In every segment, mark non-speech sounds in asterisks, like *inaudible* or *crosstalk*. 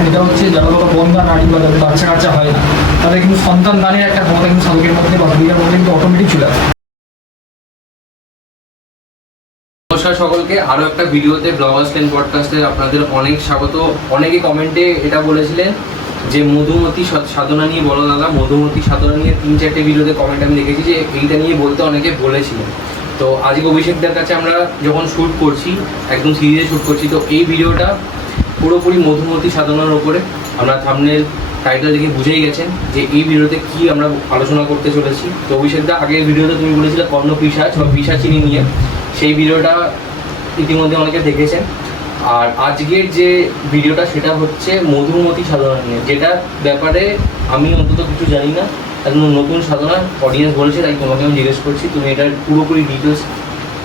আসে এটা হচ্ছে যারা ধরো বন্ধা নারী বা বাচ্চা কাচ্চা হয় না, তাদের কিন্তু সন্তান দানের একটা ক্ষমতা কিন্তু সাধকের মধ্যে বা সাধকের মধ্যে কিন্তু অটোমেটিক চলে আসে। নমস্কার সকলকে। আরও একটা ভিডিওতে ব্লগার্স টেন পডকাস্টে আপনাদের অনেক স্বাগত। অনেকে কমেন্টে এটা বলেছিলেন যে, মধুমতি সাধনা নিয়ে বলো দাদা, মধুমতি সাধনা নিয়ে তিন চারটে ভিডিওতে কমেন্ট আমি দেখেছি যে, এইটা নিয়ে বলতে অনেকে বলেছিলেন। তো আজকে অভিষেকদের কাছে আমরা যখন শ্যুট করছি, একদম সিরিজে শ্যুট করছি, তো এই ভিডিওটা পুরোপুরি মধুমতি সাধনার ওপরে আমরা থামনেল টাইটেল দেখে বুঝেই গেছেন যে এই ভিডিওতে কি আমরা আলোচনা করতে চলেছি। তো অভিষেকদা আগের ভিডিওতে তুমি বলেছিলে কর্ণ পিসাচ বা পিসাচিনি নিয়ে। সেই ভিডিওটা ইতিমধ্যে অনেকে দেখেছেন। আর আজকের যে ভিডিওটা সেটা হচ্ছে মধুমতি সাধনা নিয়ে। যেটা ব্যাপারে আমি অন্তত কিছু জানি না। একদম নতুন সাধনা অডিয়েন্স বলেছে, তাই তোমাকে আমি জিজ্ঞেস করছি, তুমি এটার পুরোপুরি ডিটেলস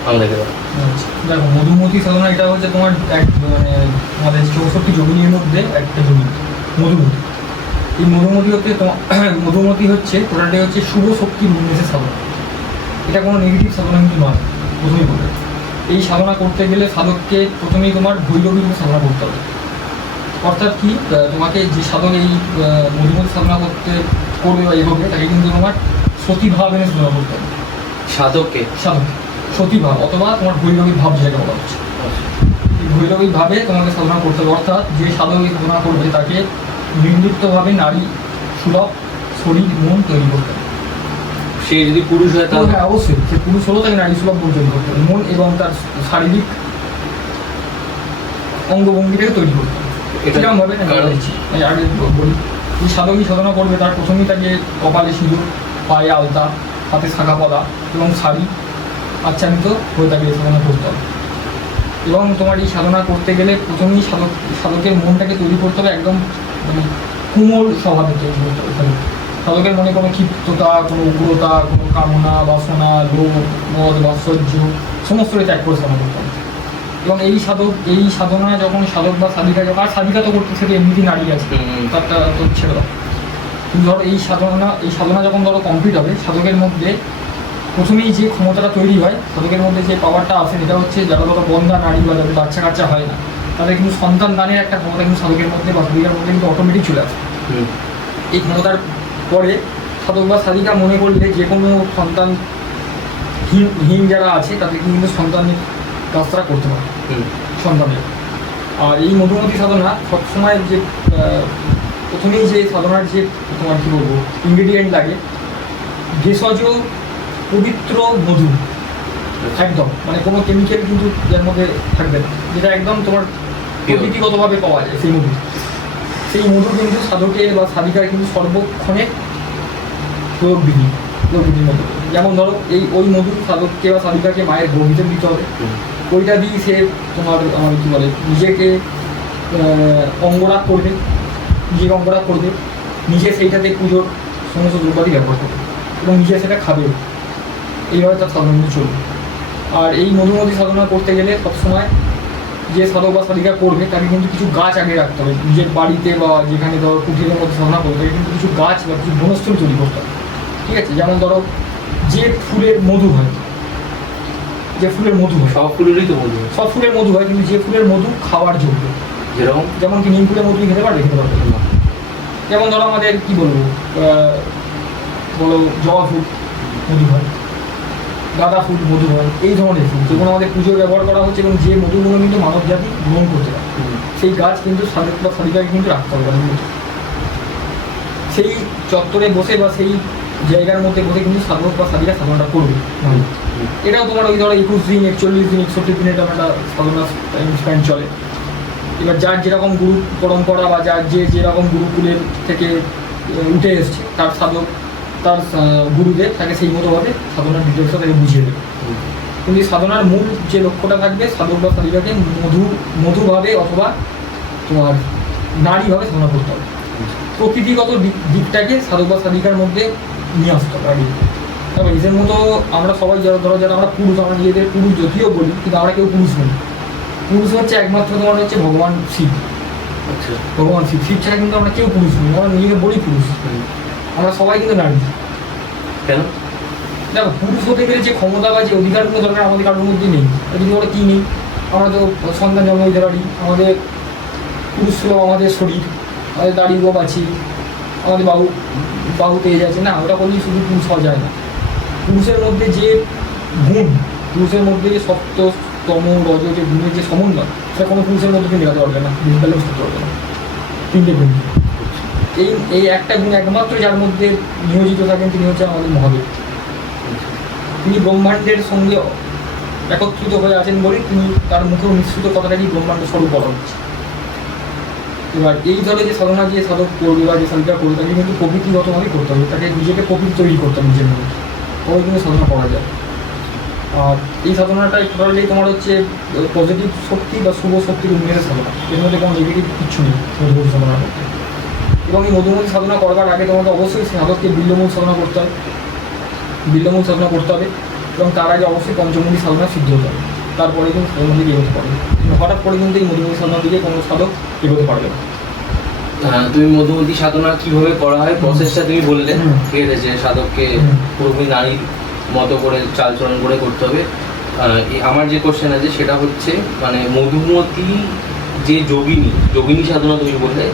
দাও আচ্ছা, দেখো মধুমতি সাধনা এটা হচ্ছে তোমার এক মানে আমাদের চৌষট্টি যোগিনীর মধ্যে একটা যোগিনী মধুমতি। এই মধুমতি হচ্ছে তোমার *clears throat* মধুমতি হচ্ছে টোটালটাই হচ্ছে শুভ শক্তির উন্মেষের সাধনা। এটা কোনো নেগেটিভ সাধনা কিন্তু নয় প্রথমেই বলে এই সাধনা করতে গেলে সাধককে প্রথমেই তোমার ভৈরবী সাধনা করতে হবে। অর্থাৎ কি তোমাকে যে সাধক এই মধুমতি সাধনা করতে করবে বা এগোবে তাকে কিন্তু তোমার সতীভাব এনে সাধনা করতে হবে। সাধককে? সাধক সতীভাব অথবা তোমার ভৈরবী ভাব যেটাকে বলা হচ্ছে। এই ভৈরবী ভাবে তোমাকে সাধনা করতে হবে অর্থাৎ যে সাধক এই সাধনা করবে তাকে নির্লিপ্তভাবে নারী সুলভ শরীর মন তৈরি করতে হবে। সে যদি পুরুষ হয় তাহলে হ্যাঁ অবশ্যই। সে পুরুষ হলেও তাকে নারী সুলভ মন তৈরি করতে হবে। মন এবং তার শারীরিক অঙ্গভঙ্গিটাকে তৈরি করতে হবে। এরকম ভাবে আগে বলি যে সাধকই সাধনা করবে তার প্রথমেই তাকে কপালে সিঁদুর পায়ে আলতা হাতে শাখা পলা এবং শাড়ি আচ্ছাদিত হয়ে এই সাধনা করতে হবে। এবং তোমার এই সাধনা করতে গেলে প্রথমেই সাধক সাধকের মনটাকে তৈরি করতে হবে একদম মানে কোমল স্বভাবে তৈরি করতে হবে সাধক। সাধকের মনে কোনো ক্ষিপ্ততা কোনো উগ্রতা কোনো কামনা বাসনা লোভ মদ বাৎসর্য সমস্তটাই ত্যাগ করে সাধনা করতে হবে। এবং এই সাধক এই সাধনা যখন সাধক বা সাধিকা যখন আর সাধিকা তো করতে সেটা এমনিতেই নারী আছে তারটা তো ছেড়ে দাও। ধরো এই সাধনা এই সাধনা যখন ধরো কমপ্লিট হবে সাধকের মধ্যে প্রথমেই যে ক্ষমতাটা তৈরি হয় সাধকের মধ্যে যে পাওয়ারটা আসে সেটা হচ্ছে যারা ধরো বন্ধা নারী বা যাদের বাচ্চা কাচ্চা হয় না তাদের কিন্তু সন্তান দানের একটা ক্ষমতা কিন্তু সাধকের মধ্যে বা সাধিকার মধ্যে কিন্তু অটোমেটিক চলে আসে। এই ক্ষমতার পরে সাধক বা সাধিকা মনে করলে যে কোনো সন্তান হীন হীন যারা আছে তাদেরকে কিন্তু সন্তানের কাজটা করতে পারে সন্তানের। আর এই মধুমতি সাধনা সবসময় যে প্রথমেই যে সাধনার যে তোমার কী বলব ইনগ্রিডিয়েন্ট লাগে ভেষজ পবিত্র মধু। একদম মানে কোনো কেমিক্যাল কিন্তু এর মধ্যে থাকবে না যেটা একদম তোমার প্রকৃতিগতভাবে পাওয়া যায় সেই মধু। সেই মধু কিন্তু সাধকের বা সাধিকার কিন্তু সর্বক্ষণে প্রয়োগ বিধি প্রয়োগ বিধির মধ্যে যেমন ধরো এই ওই মধু সাধককে বা সাধিকাকে মায়ের গর্ভিতে দিতে হবে। ওইটা দিয়ে সে তোমার আমার কী বলে নিজেকে অঙ্গরাগ করবে নিজেকে অঙ্গরাগ করবে নিজে সেইটাতে পুজোর সমস্ত দ্রব্যাদি ব্যবহার করবে এবং নিজে সেটা খাবে। এইভাবে তার সাধনা চলবে। আর এই মধুমতি সাধনা করতে গেলে সবসময় যে সাধক বা সাধিকা করবে তাকে কিন্তু কিছু গাছ আগে রাখতে হবে। নিজের বাড়িতে বা যেখানে ধরো কুঠিরের মধ্যে সাধনা করবে তাকে কিন্তু কিছু গাছ বা কিছু বনস্থল তৈরি করতে হবে। ঠিক আছে? যেমন ধরো যে ফুলের মধু হয় যে ফুলের মধু হয়। সব ফুলেরই তো মধু। সব ফুলের মধু হয় কিন্তু যে ফুলের মধু খাওয়ার যোগ্য। যেরকম? যেমন কি নিম ফুলের মধু খেতে পারবে? খেতে পারবে। না। যেমন ধরো আমাদের কি বলব বলো জবা ফুল মধু হয়। গাঁদা ফুল মধু হয় এই ধরনের ফুল। যেগুলো আমাদের পুজোয় ব্যবহার করা হচ্ছে এবং যে মধুগুলো কিন্তু মানব জাতি গ্রহণ করতে পারে। সেই গাছ কিন্তু সাধক বা সাধিকাকে কিন্তু রাখতে হবে। সেই চত্বরে বসে বা সেই জায়গার মধ্যে বসে কিন্তু সাধক বা সাধিকা সাধনাটা করবে। এটাও তোমার ওই ধরো একুশ দিন, একচল্লিশ দিন একষট্টি দিন এটা একটা সাধনা টাইম স্প্যান চলে। এবার যার যেরকম গুরু পরম্পরা বা যার যে যেরকম গুরুকুলের থেকে উঠে এসছে, তার সাধক তার আহ, গুরুদেব তাকে সেই মতোভাবে সাধনার ডিটেলসটা তাকে বুঝিয়ে দেবে কিন্তু সাধনার মূল যে লক্ষ্যটা থাকবে সাধক বা সাধিকাকে মধু মধুভাবে অথবা তোমার নারীভাবে সাধনা করতে হবে। প্রকৃতিগত দিক- দিকটাকে সাধক বা সাধিকার মধ্যে নিয়ে আসতে হবে। আগে তবে নিজের মতো আমরা সবাই যারা ধরো যারা আমরা পুরুষ আমরা নিজেদের পুরুষ যদিও বলি কিন্তু আমরা কেউ পুরুষ নই। পুরুষ হচ্ছে একমাত্র তোমার হচ্ছে ভগবান শিব। আচ্ছা। ভগবান শিব। শিব ছাড়া কিন্তু আমরা কেউ পুরুষ নই আমরা নিজেকে বলি পুরুষ। আমরা সবাই কিন্তু নারী। কেন? দেখো, পুরুষ হতে গেলে যে ক্ষমতা বা যে অধিকারগুলো দরকার, আমাদের কারোর মধ্যে নেই। যদি আমরা কী নেই, আমরা তো সন্তান জন্ম দিতে পারি। আমাদের পুরুষ আমাদের শরীর, আমাদের দাড়ি গোপ আছে, আমাদের বাহু বাহু তেজ আছে। না, ওটা করলেই শুধু পুরুষ হওয়া যায় না। পুরুষের মধ্যে যে গুণ, পুরুষের মধ্যে যে সত্য তম, রজ, যে গুণের যে সমন্বয়, সেটা কোনো পুরুষের মধ্যে তুমি দেখাতে পারবে না ডিজিটালেও করতে পারবে না। তিনটে গুণ। এই এই একটা গুণ একমাত্র যার মধ্যে নিয়োজিত থাকেন তিনি হচ্ছেন আমাদের মহাদেব তিনি ব্রহ্মাণ্ডের সঙ্গে একত্রিত হয়ে আছেন বলেই তিনি তার মুখে মিশ্রিত কথাটাকেই ব্রহ্মাণ্ড স্বরূপ বলা হচ্ছে এবার এই দলে যে সাধনা যে সাধক করবে বা যে সাধকটা করবে, তাকে কিন্তু প্রকৃতিগতভাবেই করতে হবে। তাকে নিজেকে প্রকৃতি তৈরি করতে হবে নিজের মধ্যে। তবে কিন্তু সাধনা করা যায়। আর এই সাধনাটা টোটালি তোমার হচ্ছে পজিটিভ শক্তি বা শুভ শক্তির উন্মেষের সাধনা। এর মধ্যে কোনো নেগেটিভ কিচ্ছু নেই। সাধনা করতে এবং এই মধুমতি সাধনা করবার আগে তোমাকে অবশ্যই সাধককে বিল্লমূল সাধনা করতে হবে। বিল্লমূল সাধনা করতে হবে এবং তার আগে অবশ্যই পঞ্চমুখী সাধনা সিদ্ধ হতে হবে। তারপরে কিন্তু সাধনার দিকে এগোতে পারবে হঠাৎ করে কিন্তু এই মধুমতি সাধনার দিকে কোনো সাধক এগোতে পারবে না। তুমি মধুমতি সাধনা কীভাবে করা হয়? প্রসেসটা তুমি বললে। ঠিক আছে যে সাধককে। পুরোপুরি নারীর মতো করে চালচলন করে করতে হবে। আমার যে কোশ্চেন আছে সেটা হচ্ছে মানে মধুমতি যে যোগিনী যোগিনী সাধনা তুমি বললে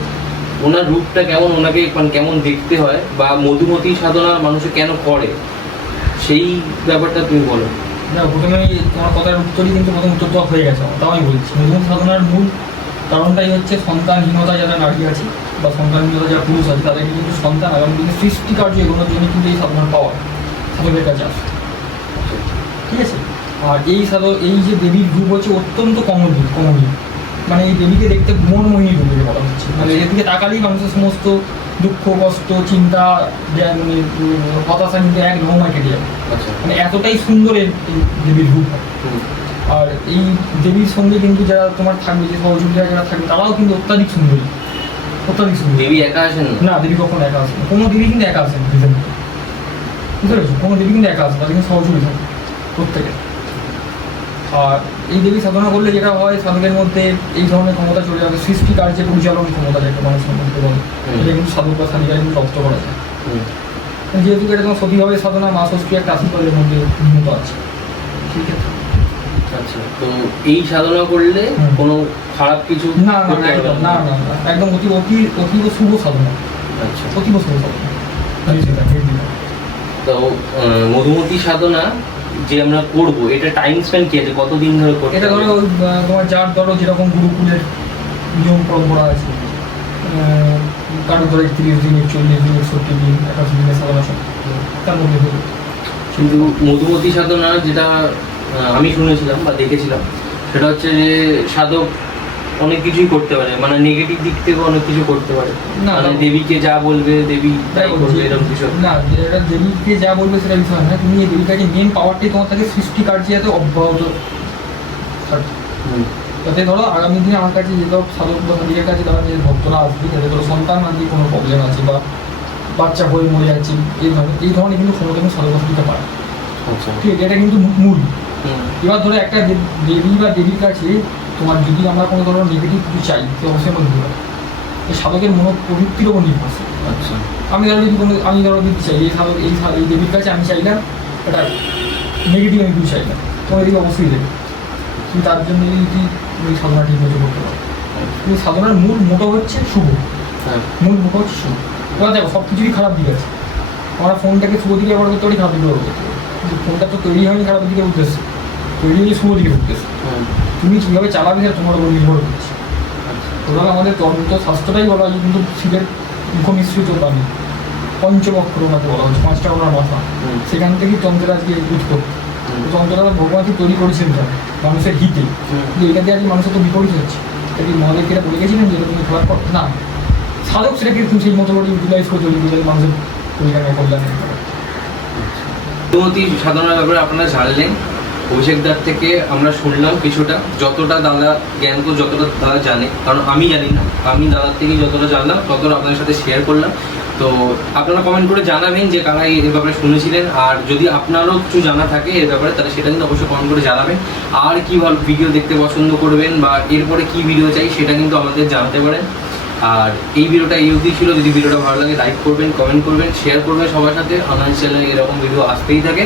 ওনার রূপটা কেমন, ওনাকে মানে কেমন দেখতে হয় বা মধুমতি সাধনা মানুষে কেন করে? সেই ব্যাপারটা তুমি বলো। না, প্রথমে তোমার কথার উত্তরই কিন্তু প্রথম উত্তর দেওয়া হয়ে গেছে তাও আমি বলছি। মধুমতি সাধনার মূল কারণটাই হচ্ছে সন্তানহীনতা যারা নারী আছে বা সন্তানহীনতা যারা পুরুষ আছে, তাদেরকে কিন্তু সন্তান আগামী দিনে সৃষ্টি কার্য এগোনোর জন্য কিন্তু এই সাধনার পাওয়া সাধকের কাছে আসে। ঠিক আছে? আর এই সাধক এই যে দেবীর গ্রুপ হচ্ছে অত্যন্ত কমনীয় কমনীয়। মানে এই দেবীকে দেখতে মনমোহিনী রূপ বলে হচ্ছে। মানে এর দিকে তাকালেই মানুষের সমস্ত দুঃখ কষ্ট চিন্তা যা- মানে হতাশা কিন্তু এক নৌমায় কেটে যাবে। আচ্ছা। মানে এতটাই সুন্দর এই দেবীর রূপ। আর এই দেবীর সঙ্গে কিন্তু যারা তোমার থাকবে যে সহযোগিতা যারা থাকবে তারাও কিন্তু অত্যাধিক সুন্দরী। অত্যাধিক সুন্দর। দেবী একা আসেন না? দেবী কখনো একা আসে না। কোনো দেবী কিন্তু একা আসে না। বুঝতে পেরেছ? কোনো দেবী কিন্তু একা আসে তাদের কিন্তু সহযোগী থাকে প্রত্যেকে। আর এই দেবী সাধনা করলে যেটা হয় সাধকের মধ্যে এই ধরনের ক্ষমতা চলে যাবে সৃষ্টি কার্যে পরিচালন ক্ষমতা যেটা মানুষের মধ্যে বলে হুম। এটা কিন্তু সাধক বা সাধিকার কিন্তু রপ্ত করা যায়। যেহেতু এটা তোমার সতীভাবে সাধনা মা ষষ্ঠী একটা আশীর্বাদের মধ্যে নিহিত আছে। ঠিক আছে? আচ্ছা তো এই সাধনা করলে কোনো খারাপ কিছু না না একদম না? না একদম অতি অতি অতীব শুভ সাধনা। আচ্ছা। অতীব শুভ সাধনা। নির্দিতা। তো মধুমতি সাধনা যে আমরা করব এটা টাইম স্পেন্ড কি আছে? কতদিন ধরে করতে এটা ধরো তোমার যার ধরো যেরকম গুরুকুলের নিয়ম পরম্পরা আছে কারও ধরো তিরিশ দিন চল্লিশ দিন একষট্টি দিন একাশ দিনের সাধনা সব তার মধ্যে হলো কিন্তু মধুমতি সাধনা যেটা আমি শুনেছিলাম বা দেখেছিলাম সেটা হচ্ছে যে সাধক অনেক কিছুই করতে পারে। মানে নেগেটিভ দিক থেকে অনেক কিছু করতে পারে। না, মানে। দেবীকে যা বলবে দেবী তাই করবে এরকম কিছু। না যেটা দেবীকে যা বলবে সেটা বিষয় না। তুমি এই দেবীর কাছে মেন পাওয়ারটাই তোমার থাকে সৃষ্টি কার্যে যাতে অব্যাহত। যাতে ধরো আগামী দিনে আমার কাছে যে সব সাধক বা সাধিকার কাছে তারা যে ভক্তরা আসবে যাতে ধরো সন্তান আদি কোনো প্রবলেম আছে বা বাচ্চা হয়ে মরে যাচ্ছে এই ধরনের এই ধরনের কিন্তু ক্ষমতা কিন্তু সাধক দিতে পারে। আচ্ছা। ঠিক আছে এটা কিন্তু মূল। এবার ধরো একটা দেবী বা দেবীর কাছে তোমার যদি আমরা কোনো ধরনের নেগেটিভ কিছু চাই সে অবশ্যই আমরা দিতে পারি এই সাধকের মনোপ্রবৃত্তির ওপর নির্ভরশীল আচ্ছা। আমি ধরো যদি কোনো আমি ধরো দিতে চাই এই সাধক এই এই দেবীর কাছে আমি চাই না এটা নেগেটিভ আমি কিছু চাই না। তোমার এদিকে অবশ্যই দেবে। তুমি তার জন্য যদি ওই সাধনা ঠিক মতো করতে পারো। কিন্তু সাধনার মূল মোটো হচ্ছে শুভ। হ্যাঁ। মূল মোটো হচ্ছে শুভ। এবার দেখো সব কিছুরই খারাপ দিক আছে। আমরা ফোনটাকে শুভ দিকে ব্যবহার করতে পারি খারাপ দিকে ব্যবহার করতে পারি। কিন্তু ফোনটা তো তৈরি হয়নি খারাপ দিকে উদ্দেশ্য তৈরি শুভ দিকে উদ্দেশ্য তুমি কীভাবে চালাবে সেটা তোমার উপর নির্ভর করছে। আচ্ছা। টোটাল আমাদের তন্ত্র শাস্ত্রটাই বলা হয় কিন্তু শিবের মুখ মিশ্রিত প্রাণী পঞ্চবক্র ওনাকে বলা হচ্ছে পাঁচটা ওনার মাথা। সেখান থেকেই তন্ত্রের আজকে উৎপত্তি। তন্ত্রটা ভগবানকে তৈরি করেছেন তারা মানুষের হিতে। কিন্তু এটা দিয়ে আজকে মানুষের তো বিপরীত হচ্ছে। এটা কি মহাদেবকে এটা বলে গেছিলেন যে তুমি খারাপ করো না। সাধক সেটাকে তুমি সেই মতো করে ইউটিলাইজ করে তৈরি করে মানুষের কল্যাণ করে মধুমতি সাধনার ব্যাপারে আপনারা জানলেন। অভিষেক দার থেকে আমরা শুনলাম কিছুটা, যতটা দাদা জ্ঞান তো যতটা দাদা জানে, কারণ আমি জানি না, আমি দাদার থেকে যতটা জানলাম, ততটা আপনাদের সাথে শেয়ার করলাম। তো আপনারা কমেন্ট করে জানাবেন যে কারা এই ব্যাপারে শুনেছিলেন, আর যদি আপনারও কিছু জানা থাকে এর ব্যাপারে, তাহলে সেটা কিন্তু অবশ্যই কমেন্ট করে জানাবেন। আর কি ভালো ভিডিও দেখতে পছন্দ করবেন, বা এরপরে কি ভিডিও চাই, সেটা কিন্তু আমাদের জানতে পারেন। আর এই ভিডিওটা এই অবধি ছিল, যদি ভিডিওটা ভালো লাগে লাইক করবেন কমেন্ট করবেন শেয়ার করবেন সবার সাথে। আমার চ্যানেলে এরকম ভিডিও আসতেই থাকে।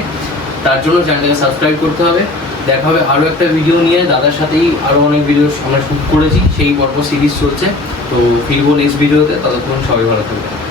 তার জন্য চ্যানেলটাকে সাবস্ক্রাইব করতে হবে। দেখা হবে আরও একটা ভিডিও নিয়ে। দাদার সাথেই আরও অনেক ভিডিও আমরা শ্যুট করেছি। সেই পর্ব সিরিজ চলছে। তো ফিরবো নেক্সট ভিডিওতে ততক্ষণ সবাই ভালো থাকবে